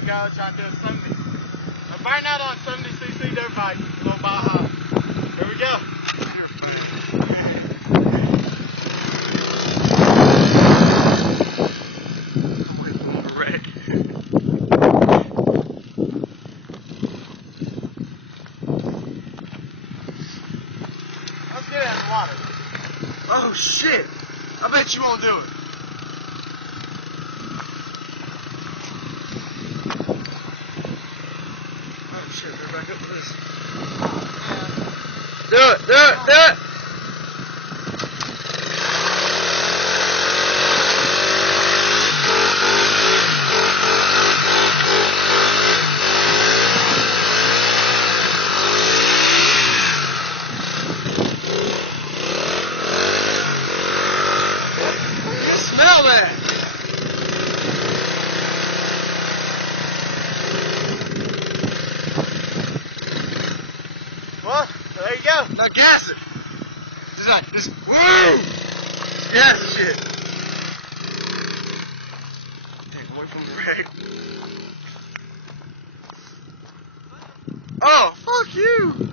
we go. Trying to do a 70. A burnout on 70cc dirt bike. A little Baja. Here we go. Wreck. Let's get out of the water. Oh shit! I bet you won't do it. Oh shit, we're back up to this. Do it, do it, do it! Smell that! Well, there you go. Now gas it! Just woo! Gas the shit!